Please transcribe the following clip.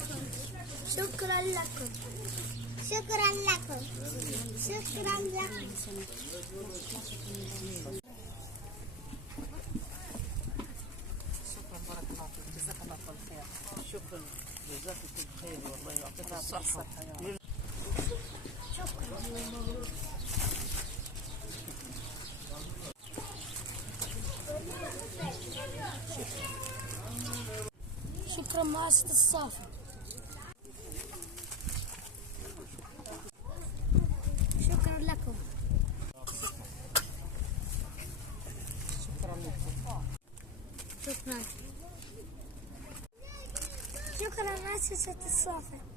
لكم. شكرا لكم. شكرا لكم. شكرا لكم. شكرا بارك الله فيك، جزاك الله كل خير. شكرا جزاك كل خير والله يعطيك الصحة. شكرا مؤسسة الصافي. شكرا لكم. شكرا لكم. شكرا. شكرا مؤسسة الصافي.